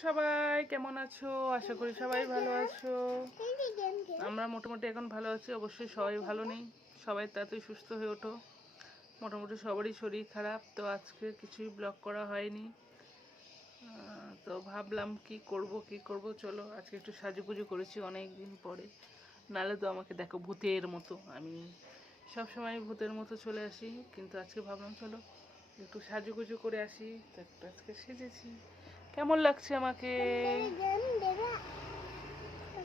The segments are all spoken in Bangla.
সবাই, কেমন আছো? আশা করি সবাই ভালো আছো। আমরা মোটামুটি এখন ভালো আছি, অবশ্যই সবাই ভালো নেই। সবাই তাড়াতাড়ি সুস্থ হয়ে ওঠো। মোটামুটি সবারই শরীর খারাপ, তো আজকে কিছুই ব্লগ করা হয়নি। তো ভাবলাম কি করব কি করব, চলো আজকে একটু সাজুগুজু করেছি অনেক দিন পরে। নাহলে তো আমাকে দেখো ভূতের মতো। আমি সব সময় ভূতের মতো চলে আসি, কিন্তু আজকে ভাবলাম চলো একটু সাজুগুজু করে আসি। আজকে সেজেছি। কেমন লাগছে আমাকে?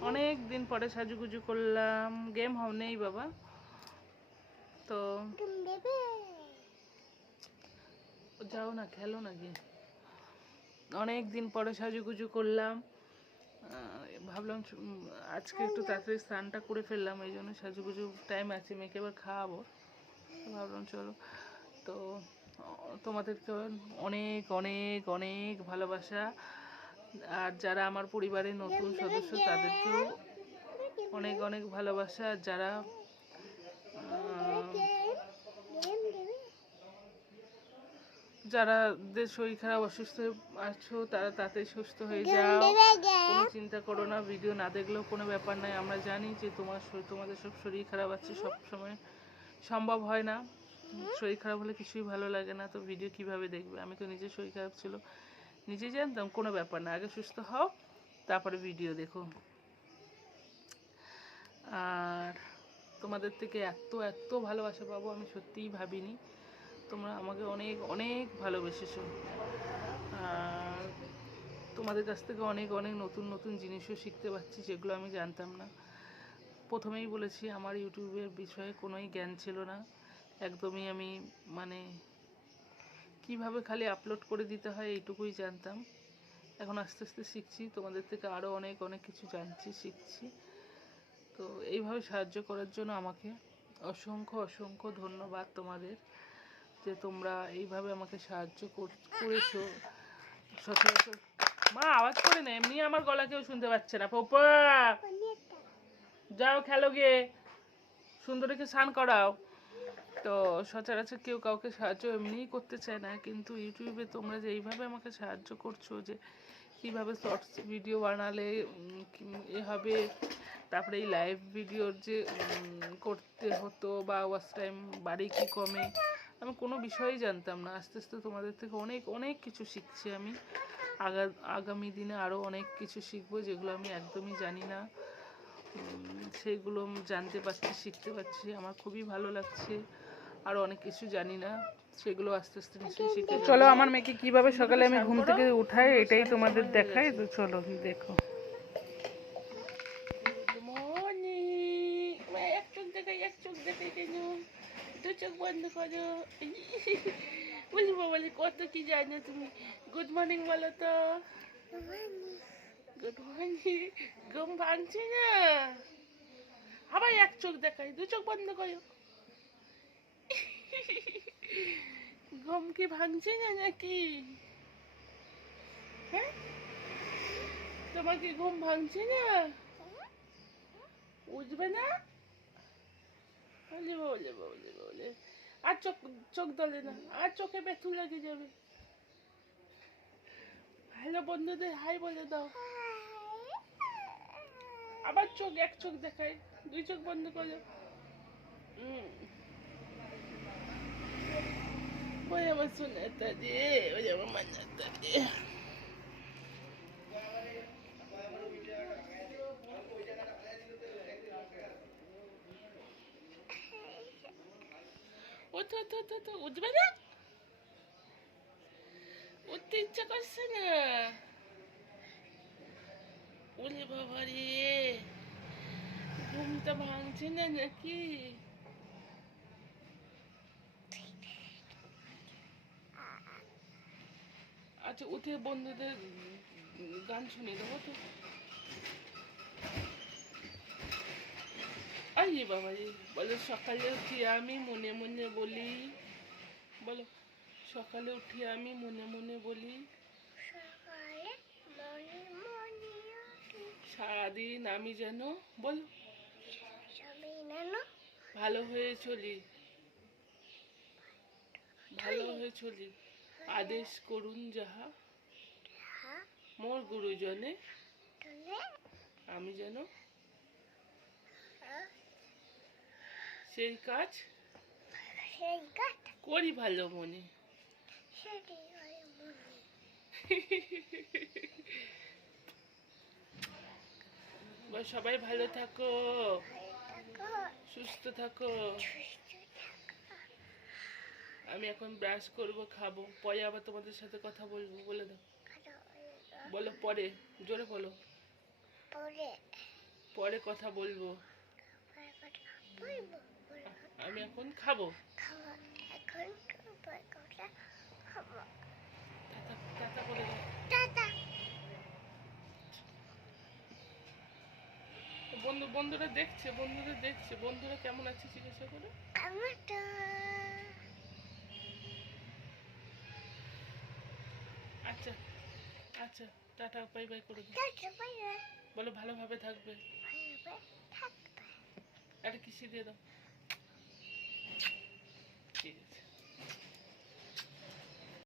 অনেক দিন পরে সাজুগুজু করলাম। গেম হাও নেই বাবা। তো যাও না খেলো না গিয়ে। অনেক দিন পরে সাজুগুজু করলাম। ভাবলাম আজকে একটু তাড়াতাড়ি স্নানটা করে ফেললাম এই জন্য সাজুগুজু টাইম আছে মেয়েকে এবার খাওয়াবো। ভাবলাম চলো। তো তোমাদেরকে অনেক অনেক অনেক ভালোবাসা। আর যারা আমার পরিবারের নতুন সদস্য, তাদেরকেও অনেক অনেক ভালোবাসা। যারা যারা শরীর খারাপ, অসুস্থ হয়ে আছো, তারা তাতে সুস্থ হয়ে যাও। কোনো চিন্তা করো না, ভিডিও না দেখলেও কোনো ব্যাপার নাই আমরা জানি যে তোমার তোমাদের সব শরীর খারাপ আছে সব সময় সম্ভব হয় না। শরীর খারাপ হলে কিছুই ভালো লাগে না, তো ভিডিও কীভাবে দেখবে? আমি তো নিজের শরীর খারাপ ছিল। নিজে জানতাম, কোনো ব্যাপার না, আগে সুস্থ হও, তারপরে ভিডিও দেখো। আর তোমাদের থেকে এত এত ভালোবাসা পাবো আমি সত্যিই ভাবিনি। তোমরা আমাকে অনেক অনেক ভালোবেসেছো। আর তোমাদের কাছ থেকে অনেক অনেক নতুন নতুন জিনিসও শিখতে পারছি, যেগুলো আমি জানতাম না। প্রথমেই বলেছি, আমার ইউটিউবের বিষয়ে কোনোই জ্ঞান ছিল না। একদমই আমি মানে কীভাবে খালি আপলোড করে দিতে হয় এইটুকুই জানতাম। এখন আস্তে আস্তে শিখছি তোমাদের থেকে আরও অনেক অনেক কিছু জানছি শিখছি। তো এইভাবে সাহায্য করার জন্য আমাকে অসংখ্য অসংখ্য ধন্যবাদ তোমাদের যে তোমরা এইভাবে আমাকে সাহায্য কর- করেছ। সচরাচর মা আওয়াজ করে না এমনি আমার গলা কেউ শুনতে পাচ্ছে না। পোপা! যাও খেলো গিয়ে সুন্দরীকে স্নান করাও। তো সচরাচর কেউ কাউকে সাহায্য এমনিই করতে চায় না, কিন্তু ইউটিউবে তোমরা যে এইভাবে আমাকে সাহায্য করছ যে কীভাবে শর্টস ভিডিও বানালে এ হবে, তারপরে এই লাইভ ভিডিওর যে করতে হতো বা ওয়াচ টাইম বাড়ি কি কমে, আমি কোনো বিষয়ই জানতাম না। আস্তে আস্তে তোমাদের থেকে অনেক অনেক কিছু শিখছি আমি। আগা, আগামী দিনে আরও অনেক কিছু শিখব যেগুলো আমি একদমই জানি না। সেগুলো জানতে পারছি, শিখতে পারছি, আমার খুবই ভালো লাগছে। আরও অনেক কিছু জানি না সেগুলো আস্তে আস্তে নিশ্চয়ই শিখে চলো আমার মেয়েকে কীভাবে সকালে আমি ঘুম থেকে উঠাই এটাই তোমাদের দেখাই তো চলো দেখো। মর্নিং এক চোখ দেখাই এক চোখ দেখাই কেন? দু চোখ বন্ধ করো। বুঝব বলি কত কি জানো তুমি? গুড মর্নিং বলো তো। গুড মর্নিং ঘুম ভাঙছে না। আবার এক চোখ দেখাই দু চোখ বন্ধ করো। ঘুম কি ভাঙছে না নাকি? হ্যাঁ? তোমার কি ঘুম ভাঙছে না? উঠবে না? বলে আর চোখ চোখ দলে না, আর চোখে ব্যথু লেগে যাবে। হ্যালো বন্ধুদের, হাই বলে দাও। আবার চোখ, এক চোখ দেখায়, দুই চোখ বন্ধ করো। হুম ওই আমার সোনাটা দিয়ে ওই আমার মান্নাটা দিয়ে ওঠো ওঠো উঠবে না উঠতে ইচ্ছা করছে না ওলে বাবা রে ঘুমটা ভাঙছে না নাকি আচ্ছা উঠে বন্ধুদের গান শুনিয়ে দেবো তো। আই বাবা রে বলো সকালে উঠি আমি মনে মনে বলি। বলো সকালে উঠি আমি মনে মনে বলি। সারাদিন আমি যেন বলো। ভালো হয়ে চলি। ভালো হয়ে চলি। আদেশ করুন যাহা মোর গুরুজনে। আমি যেন সেই কাজ করি ভালো মনে। সবাই ভালো থাকো। সুস্থ থাকো। আমি এখন ব্রাশ করব খাব। পরে আবার তোমাদের সাথে কথা বলব বলে দাও। বলো পরে জোরে বলো। পরে। কথা বলব। আমি এখন খাব। টাটা দাও। বন্ধু বন্ধুরা দেখছে বন্ধুরা দেখছে। বন্ধুরা কেমন আছে জিজ্ঞাসা করে। আচ্ছা আচ্ছা টাটা বাই বাই করে বলো ভালোভাবে থাকবে। ভালো থাকবে। একটা কিসি দিয়ে দাও। ঠিক আছে।